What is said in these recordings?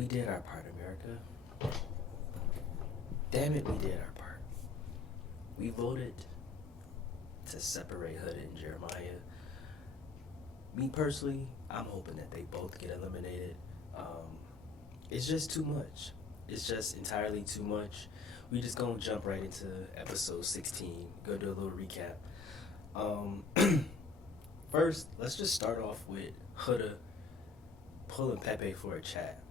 We did our part, America. Damn it, we did our part. We voted to separate Huda and Jeremiah. Me personally, I'm hoping that they both get eliminated. Um, it's just too much. It's just entirely too much. We just gonna jump right into episode 16. Go do a little recap. Um, First, let's just start off with Huda pulling Pepe for a chat.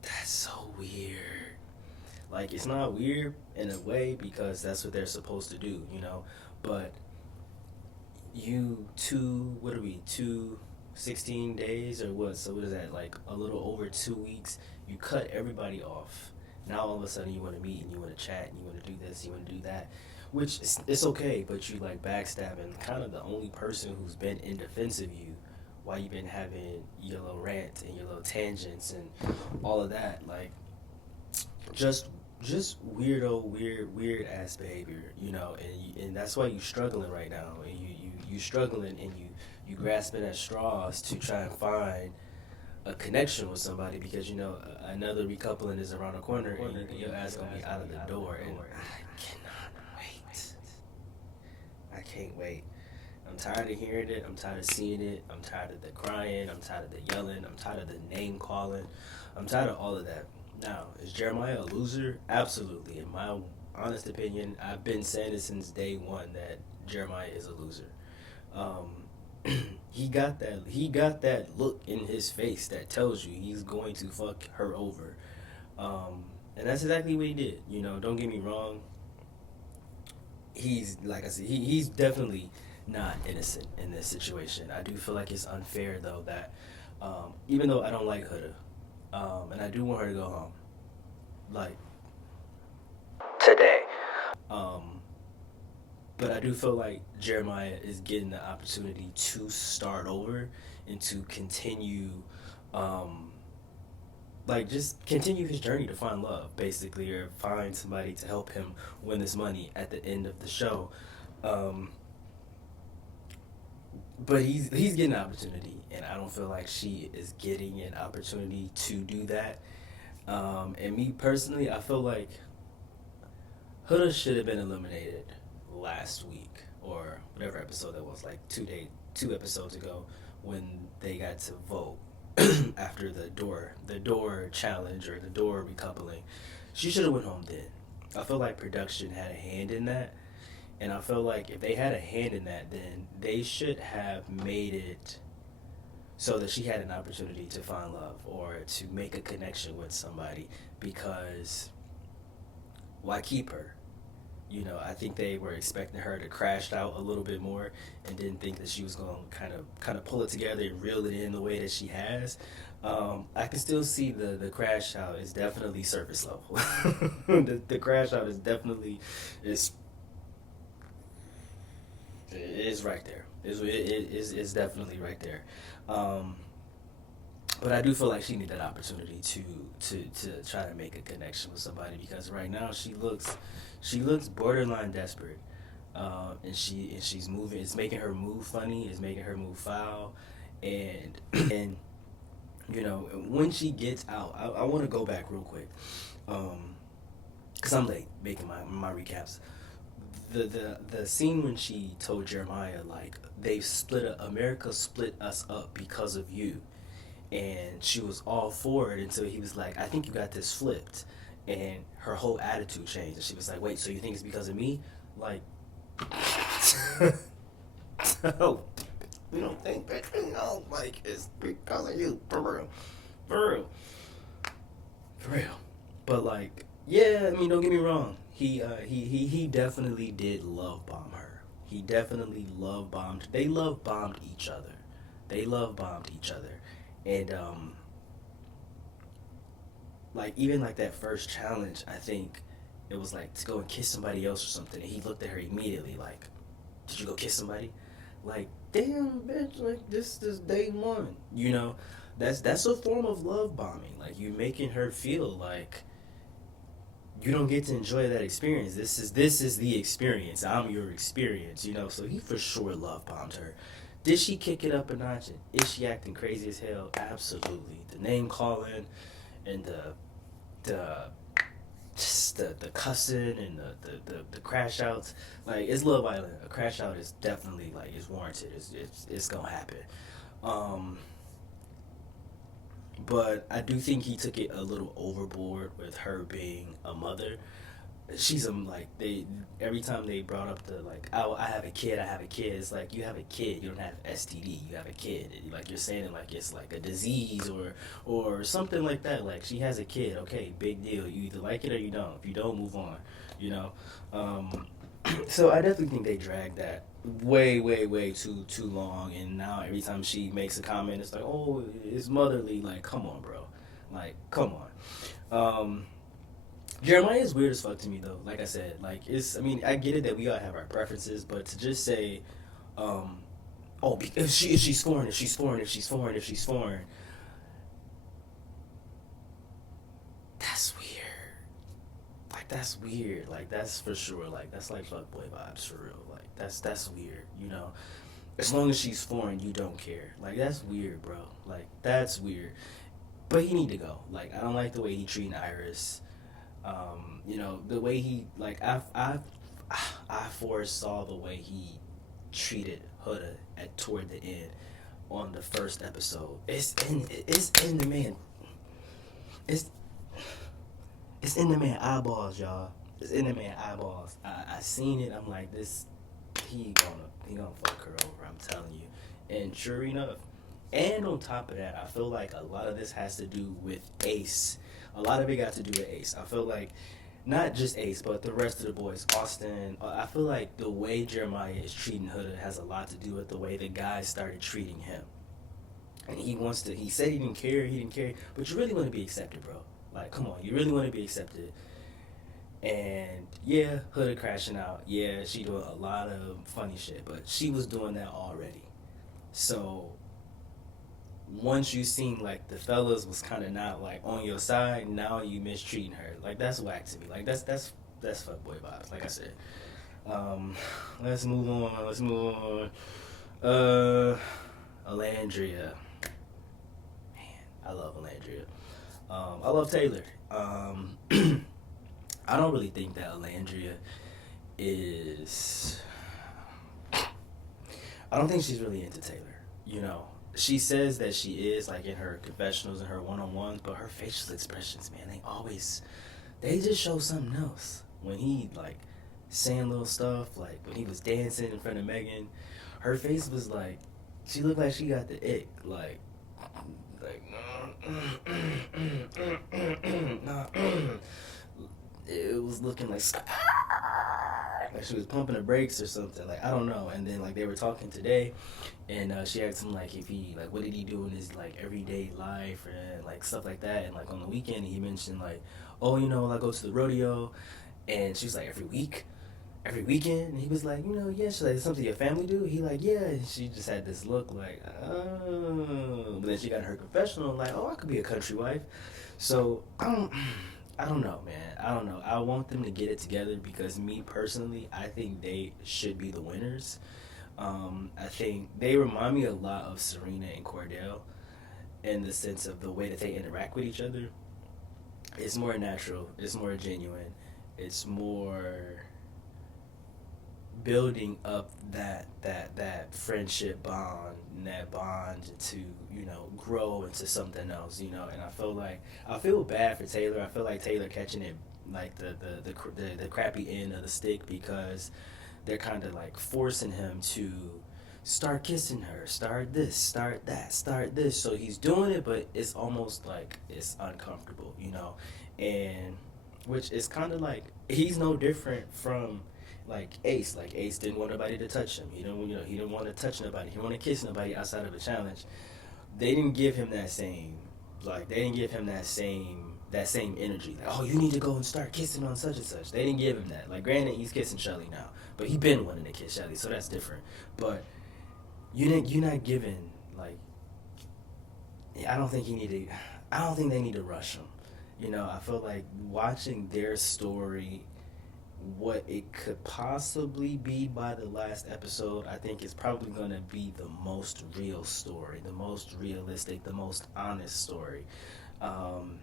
That's so weird. Like, it's not weird in a way because that's what they're supposed to do, you know? But what are we, 16 days or what? So what is that, like a little over 2 weeks? You cut everybody off. Now all of a sudden you want to meet and you want to chat and you want to do this, you want to do that. Which, it's okay, but you like backstabbing kind of the only person who's been in defense of you while you've been having your little rants and your little tangents and all of that. Like, just weird ass behavior, you know, and that's why you struggling right now, and you struggling and you grasping at straws to try and find a connection with somebody because you know another recoupling is around the corner and your ass gonna be out of the door, and I cannot wait. I can't wait. I'm tired of hearing it. I'm tired of seeing it. I'm tired of the crying. I'm tired of the yelling. I'm tired of the name calling. I'm tired of all of that. Now, is Jeremiah a loser? Absolutely. In my honest opinion, I've been saying it since day one that Jeremiah is a loser. Um, he got that look in his face that tells you he's going to fuck her over. And that's exactly what he did. You know, don't get me wrong. He's like I said, he's definitely not innocent in this situation. I do feel like it's unfair though that even though I don't like Huda, and I do want her to go home, like today. Um, but I do feel like Jeremiah is getting the opportunity to start over and to continue, um, like just continue his journey to find love, basically, or find somebody to help him win this money at the end of the show. Um, but he's getting an opportunity, and I don't feel like she is getting an opportunity to do that. And me personally, I feel like Huda should have been eliminated last week or whatever episode that was, like 2 episodes ago, when they got to vote after the door challenge or the door recoupling. She should have went home then. I feel like production had a hand in that, and I feel like if they had a hand in that, then they should have made it so that she had an opportunity to find love or to make a connection with somebody, because why keep her? You know, I think they were expecting her to crash out a little bit more and didn't think that she was going to kind of pull it together and reel it in the way that she has. I can still see the crash out is definitely surface level. The crash out is is right there. It's definitely right there. Um, but I do feel like she needed that opportunity to try to make a connection with somebody, because right now she looks borderline desperate, and she's moving. It's making her move funny. It's making her move foul, and you know when she gets out, I want to go back real quick, because I'm late making my recaps. The scene when she told Jeremiah, like, America split us up because of you, and she was all for it until he was like, I think you got this flipped, and her whole attitude changed, and she was like, wait, so you think it's because of me? Like, no, we don't think that. No, like, it's because of you, for real, for real, for real. But like, yeah, I mean, don't get me wrong. He definitely did love bomb her. He definitely love bombed. They love bombed each other. They love bombed each other, and like even like that first challenge, I think it was like to go and kiss somebody else or something, and he looked at her immediately like, "Did you go kiss somebody?" Like, damn, bitch, like this is day one. You know, that's a form of love bombing. Like, you making her feel like you don't get to enjoy that experience. This is the experience. I'm your experience. You know, so he for sure love bombed her. Did she kick it up a notch? Is she acting crazy as hell? Absolutely. The name calling and the just the cussing and the crash outs, like it's Love Island. A crash out is definitely like it's warranted. It's gonna happen. Um, but I do think he took it a little overboard with her being a mother. She's like they every time they brought up the like I have a kid, I have a kid. It's like you have a kid, you don't have STD, you have a kid. Like you're saying it like it's like a disease or something like that. Like she has a kid, okay, big deal. You either like it or you don't. If you don't, move on. You know. Um, so I definitely think they dragged that way too long. And now every time she makes a comment, it's like, oh, it's motherly. Like, come on, bro. Like, come on. Um, Jeremiah is weird as fuck to me though. Like I said, like it's. I mean, I get it that we all have our preferences, but to just say, um, oh, if she's foreign, if she's foreign, if she's foreign, if she's foreign, that's weird. Like that's weird. Like that's for sure. Like that's like fuckboy vibes for real. Like that's weird. You know, as long as she's foreign, you don't care. Like that's weird, bro. Like that's weird. But he need to go. Like I don't like the way he treating Iris. You know the way he like I foresaw the way he treated Huda at toward the end on the first episode. It's in the man. It's it's in the man eyeballs, y'all. It's in the man eyeballs. I seen it. I'm like this. He gonna fuck her over. I'm telling you. And sure enough, and on top of that, I feel like a lot of this has to do with Ace. A lot of it got to do with Ace. I feel like not just Ace, but the rest of the boys, Austin. I feel like the way Jeremiah is treating Huda has a lot to do with the way the guys started treating him. And he wants to. He said he didn't care. He didn't care. But you really want to be accepted, bro. Like, come on, you really want to be accepted. And yeah, Huda crashing out. Yeah, she doing a lot of funny shit, but she was doing that already. So once you seen like the fellas was kind of not like on your side, now you mistreating her. Like that's whack to me. Like that's fuckboy vibes. Like I said. Um, let's move on. Let's move on. Alandria. Man, I love Alandria. I love Taylor. I don't really think that Alandria is. I don't think she's really into Taylor. You know, she says that she is like in her confessionals and her one-on-ones, but her facial expressions, man, they just show something else. When he like saying little stuff, like when he was dancing in front of Megan, her face was like she looked like she got the ick, like it was looking like she was pumping the brakes or something. Like I don't know. And then like they were talking today, and she asked him like if he like what did he do in his like everyday life and like stuff like that. And like on the weekend he mentioned like, oh, you know, I go to the rodeo, and she was like every week. Every weekend, and he was like, you know, yeah, she's like, something your family do? He like, yeah, and she just had this look like, oh, but then she got her confessional, like, oh, I could be a country wife, so, I don't know, man, I don't know, I want them to get it together, because me, personally, I think they should be the winners. I think they remind me a lot of Serena and Cordell, in the sense of the way that they interact with each other. It's more natural, it's more genuine, it's more building up that friendship bond and that bond to grow into something else, and I feel bad for Taylor. I feel like Taylor catching it like the crappy end of the stick, because they're kind of like forcing him to start kissing her, start this, start that, start this. So he's doing it, but it's almost like it's uncomfortable, and which is kind of like he's no different from like Ace. Like Ace didn't want nobody to touch him. He didn't want to touch nobody. He didn't want to kiss nobody outside of a challenge. They didn't give him that same, like they didn't give him that same energy. Like, oh, you need to go and start kissing on such and such. They didn't give him that. Like, granted, he's kissing Shelly now, but he been wanting to kiss Shelly, so that's different. But you're not giving like. I don't think I don't think they need to rush him. I feel like watching their story what it could possibly be by the last episode, I think it's probably going to be the most real story, the most realistic, the most honest story. Um,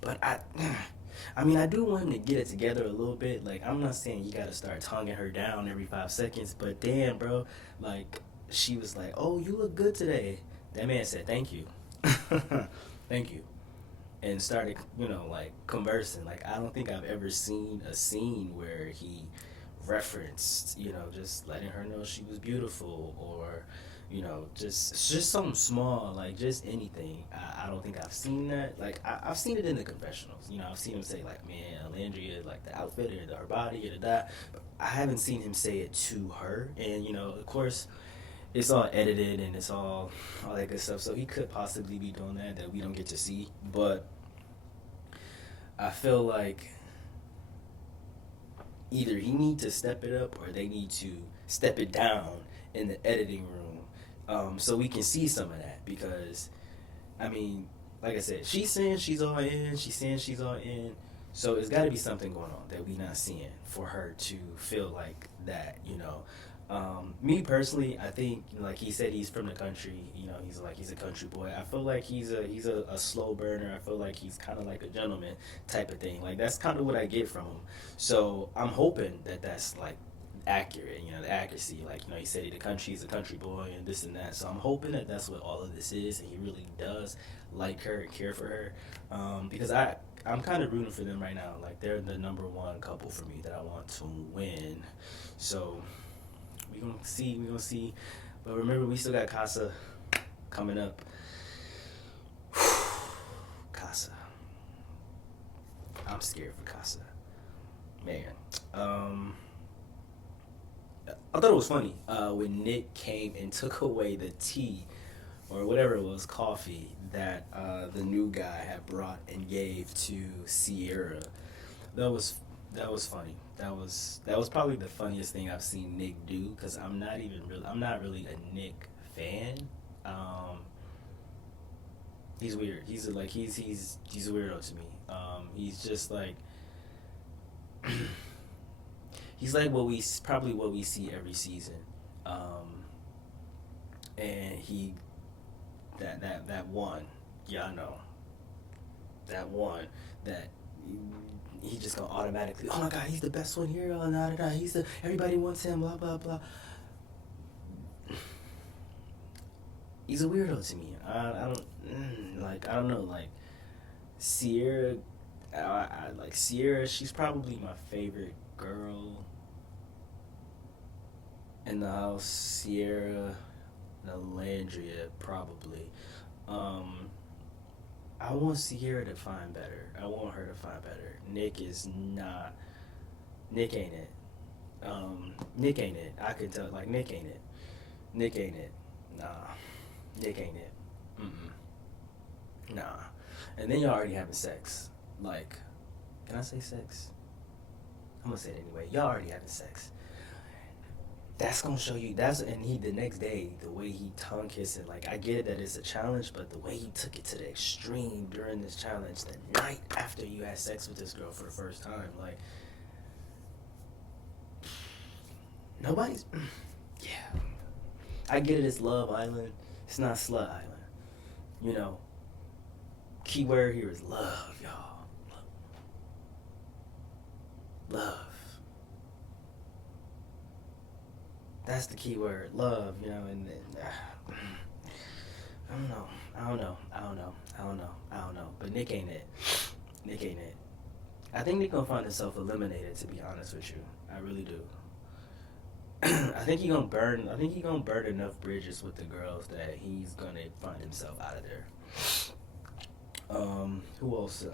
but I mean, I do want him to get it together a little bit. Like, I'm not saying you got to start tonguing her down every 5 seconds, but damn, bro, like, she was like, "Oh, you look good today." That man said, "Thank you, thank you," and started, like conversing. Like, I don't think I've ever seen a scene where he referenced, just letting her know she was beautiful, or, just something small, like just anything. I don't think I've seen that. Like, I've seen it in the confessionals. I've seen him say like, "Man, Alandria, like the outfit or her body or that," but I haven't seen him say it to her. And of course, it's all edited and it's all that good stuff. So he could possibly be doing that we don't get to see. But I feel like either he need to step it up or they need to step it down in the editing room, so we can see some of that. Because, I mean, like I said, she's saying she's all in. She's saying she's all in. So it's got to be something going on that we not seeing for her to feel like that. Me personally, I think, like he said, he's from the country. He's a country boy. I feel like he's a slow burner. I feel like he's kind of like a gentleman type of thing. Like, that's kind of what I get from him. So I'm hoping that that's like accurate. The accuracy. Like, he said he's a country boy and this and that. So I'm hoping that that's what all of this is, and he really does like her and care for her. Because I'm kind of rooting for them right now. Like, they're the number one couple for me that I want to win. So we gonna see. But remember, we still got Casa coming up. Casa. I'm scared for Casa. Man. I thought it was funny when Nick came and took away the tea or whatever it was, coffee, that the new guy had brought and gave to Sierra. That was funny. That was probably the funniest thing I've seen Nick do, because I'm not really a Nick fan. Um, he's weird. He's a weirdo to me. He's just like he's like what we see every season. And that one, yeah, I know, that one that he just gonna automatically, "Oh my God, he's the best one here, oh, nah, nah, nah, everybody wants him, blah blah blah." He's a weirdo to me. I don't know, like Sierra. I like Sierra. She's probably my favorite girl in the house. Sierra and Alandria, probably. Um, I want Sierra to find better. I want her to find better. Nick is not. Nick ain't it. Nick ain't it. I can tell. Like, Nick ain't it. Nick ain't it. Nah. Nick ain't it. Nah. And then y'all already having sex. Like, can I say sex? I'm gonna say it anyway. Y'all already having sex. That's gonna show you. And he, the next day, the way he tongue kissed it. Like, I get that it's a challenge, but the way he took it to the extreme during this challenge, the night after you had sex with this girl for the first time, like, nobody's. Yeah, I get it. It's Love Island. It's not Slut Island. You know. Key word here is love, y'all. Love. That's the key word, love. And I don't know. But Nick ain't it. Nick ain't it. I think Nick gonna find himself eliminated, to be honest with you. I really do. I think he gonna burn enough bridges with the girls that he's gonna find himself out of there. Who else?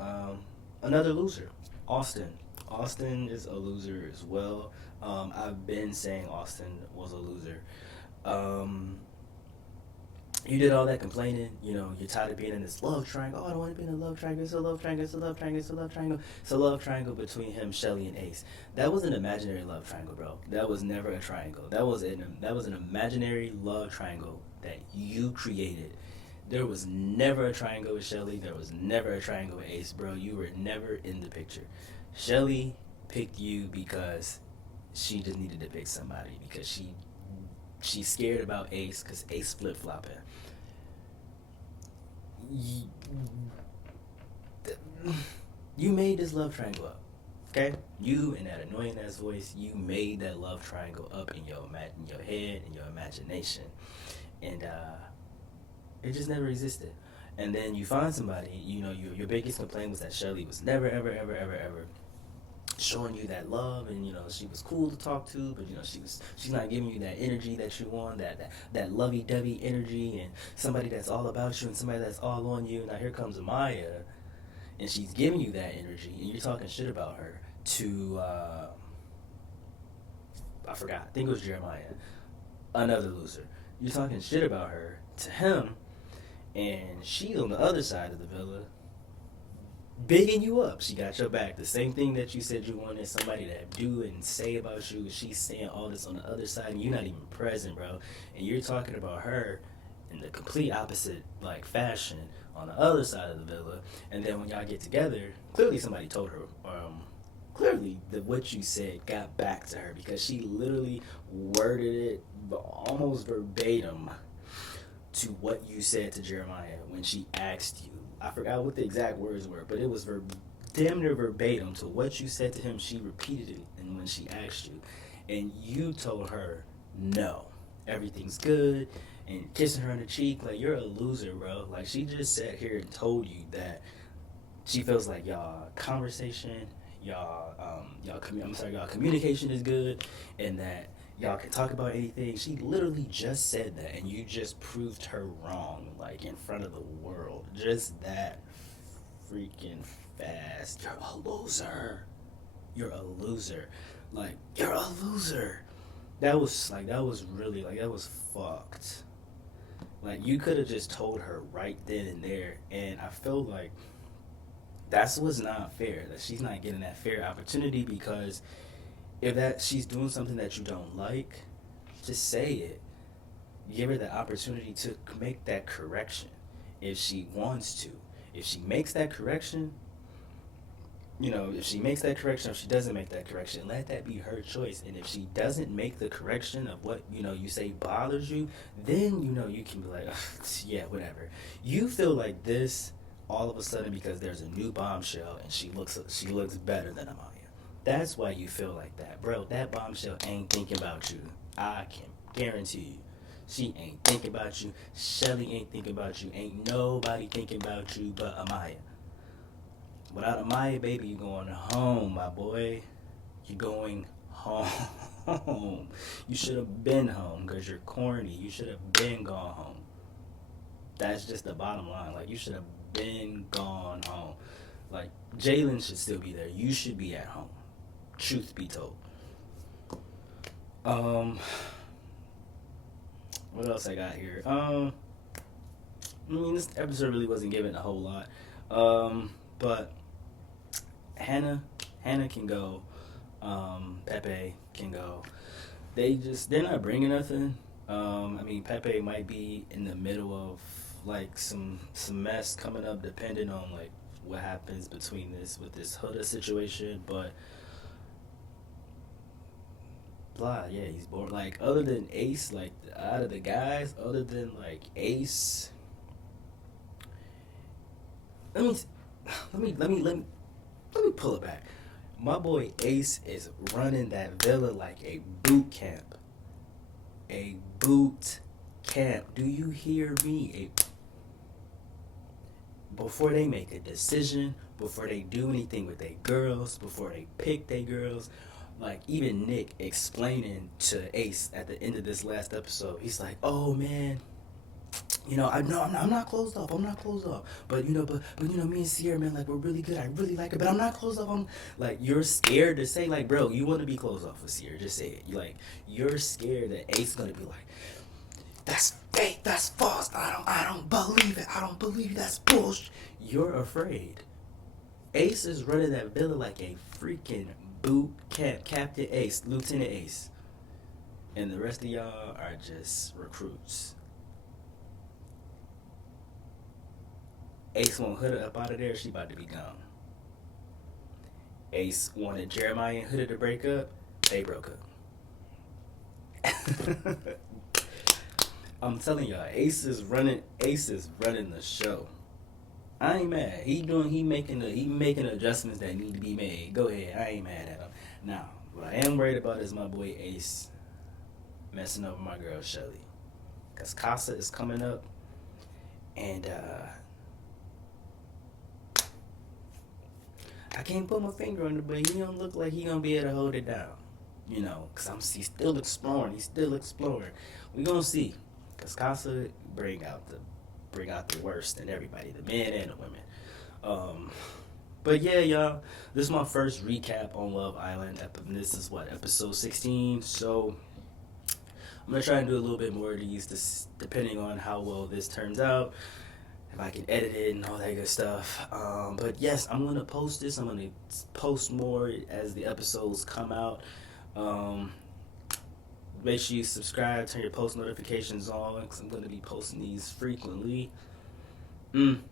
Another loser, Austin. Austin is a loser as well. I've been saying Austin was a loser. You did all that complaining. You're tired of being in this love triangle. Oh, I don't want to be in a love triangle. It's a love triangle. It's a love triangle. It's a love triangle. It's a love triangle between him, Shelly, and Ace. That was an imaginary love triangle, bro. That was never a triangle. That was an imaginary love triangle that you created. There was never a triangle with Shelly. There was never a triangle with Ace, bro. You were never in the picture. Shelly picked you because she just needed to pick somebody because she's scared about Ace because Ace flip flopping. You, you made this love triangle up. Okay, you and that annoying ass voice, you made that love triangle up in your head and your imagination, and it just never existed. And then you find somebody, your biggest complaint was that Shelly was never, ever, ever, ever, ever showing you that love, and she was cool to talk to, but she's not giving you that energy that you want, that lovey-dovey energy, and somebody that's all about you and somebody that's all on you. Now here comes Maya, and she's giving you that energy, and you're talking shit about her to I forgot, I think it was Jeremiah, another loser. You're talking shit about her to him, and she's on the other side of the villa, bigging you up. She got your back. The same thing that you said you wanted somebody to do and say about you. She's saying all this on the other side, and you're not even present, bro. And you're talking about her in the complete opposite fashion on the other side of the villa. And then when y'all get together, clearly somebody told her. Clearly, what you said got back to her because she literally worded it almost verbatim to what you said to Jeremiah when she asked you. I forgot what the exact words were, but it was damn near verbatim to what you said to him. She repeated it, and when she asked you, and you told her, no, everything's good, and kissing her on the cheek, you're a loser, bro. She just sat here and told you that she feels like y'all conversation, y'all communication is good, and that y'all can talk about anything. She literally just said that, and you just proved her wrong, in front of the world. Just that freaking fast. You're a loser. You're a loser. You're a loser. That was really, that was fucked. You could have just told her right then and there, and I feel like that's what's not fair, that she's not getting that fair opportunity, because if she's doing something that you don't like, just say it. Give her the opportunity to make that correction if she wants to. If she makes that correction, if she makes that correction, if she doesn't make that correction, let that be her choice. And if she doesn't make the correction of what, you say bothers you, then, you can be like, yeah, whatever. You feel like this all of a sudden because there's a new bombshell and she looks better than Amaya. That's why you feel like that. Bro, that bombshell ain't thinking about you. I can guarantee you. She ain't thinking about you. Shelly ain't thinking about you. Ain't nobody thinking about you but Amaya. Without Amaya, baby, you going home, my boy. You going home. You should have been home because you're corny. You should have been gone home. That's just the bottom line. You should have been gone home. Jalen should still be there. You should be at home. Truth be told. What else I got here? This episode really wasn't given a whole lot. But Hannah can go. Pepe can go. They're not bringing nothing. Pepe might be in the middle of some mess coming up, depending on what happens with this Huda situation, but blah, yeah, he's bored. Other than Ace, out of the guys, other than Ace, let me pull it back. My boy Ace is running that villa like a boot camp. A boot camp. Do you hear me? Before they make a decision, before they do anything with their girls, before they pick their girls, even Nick explaining to Ace at the end of this last episode, he's like, "Oh man, I'm not closed off. I'm not closed off. But me and Sierra, man, we're really good. I really like it, but I'm not closed off. I'm you're scared to say, bro, you want to be closed off with Sierra? Just say it. You're scared that Ace is gonna be like, that's fake. That's false. I don't believe it. I don't believe it. That's bullshit. You're afraid. Ace is running that villa like a freaking boot camp. Captain Ace, Lieutenant Ace, and the rest of y'all are just recruits. Ace won't Huda up out of there. She about to be gone. Ace wanted Jeremiah and Huda to break up. They broke up. I'm telling y'all, Ace is running the show. I ain't mad. He making adjustments that need to be made. Go ahead. I ain't mad at him. Now, what I am worried about is my boy Ace messing up my girl Shelly. Cause Casa is coming up, and I can't put my finger on it, but he don't look like he gonna be able to hold it down. You know, cause he's still exploring. He's still exploring. We gonna see. Cause Casa bring out the worst in everybody, the men and the women. But yeah, y'all, this is my first recap on Love Island. This is episode 16. So I'm gonna try and do a little bit more of these, depending on how well this turns out, if I can edit it and all that good stuff. But yes, I'm gonna post this. I'm gonna post more as the episodes come out. Make sure you subscribe, turn your post notifications on, because I'm gonna be posting these frequently. Giving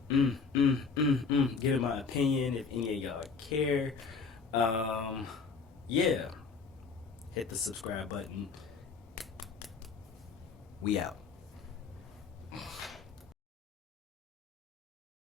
my opinion if any of y'all care. Yeah. Hit the subscribe button. We out.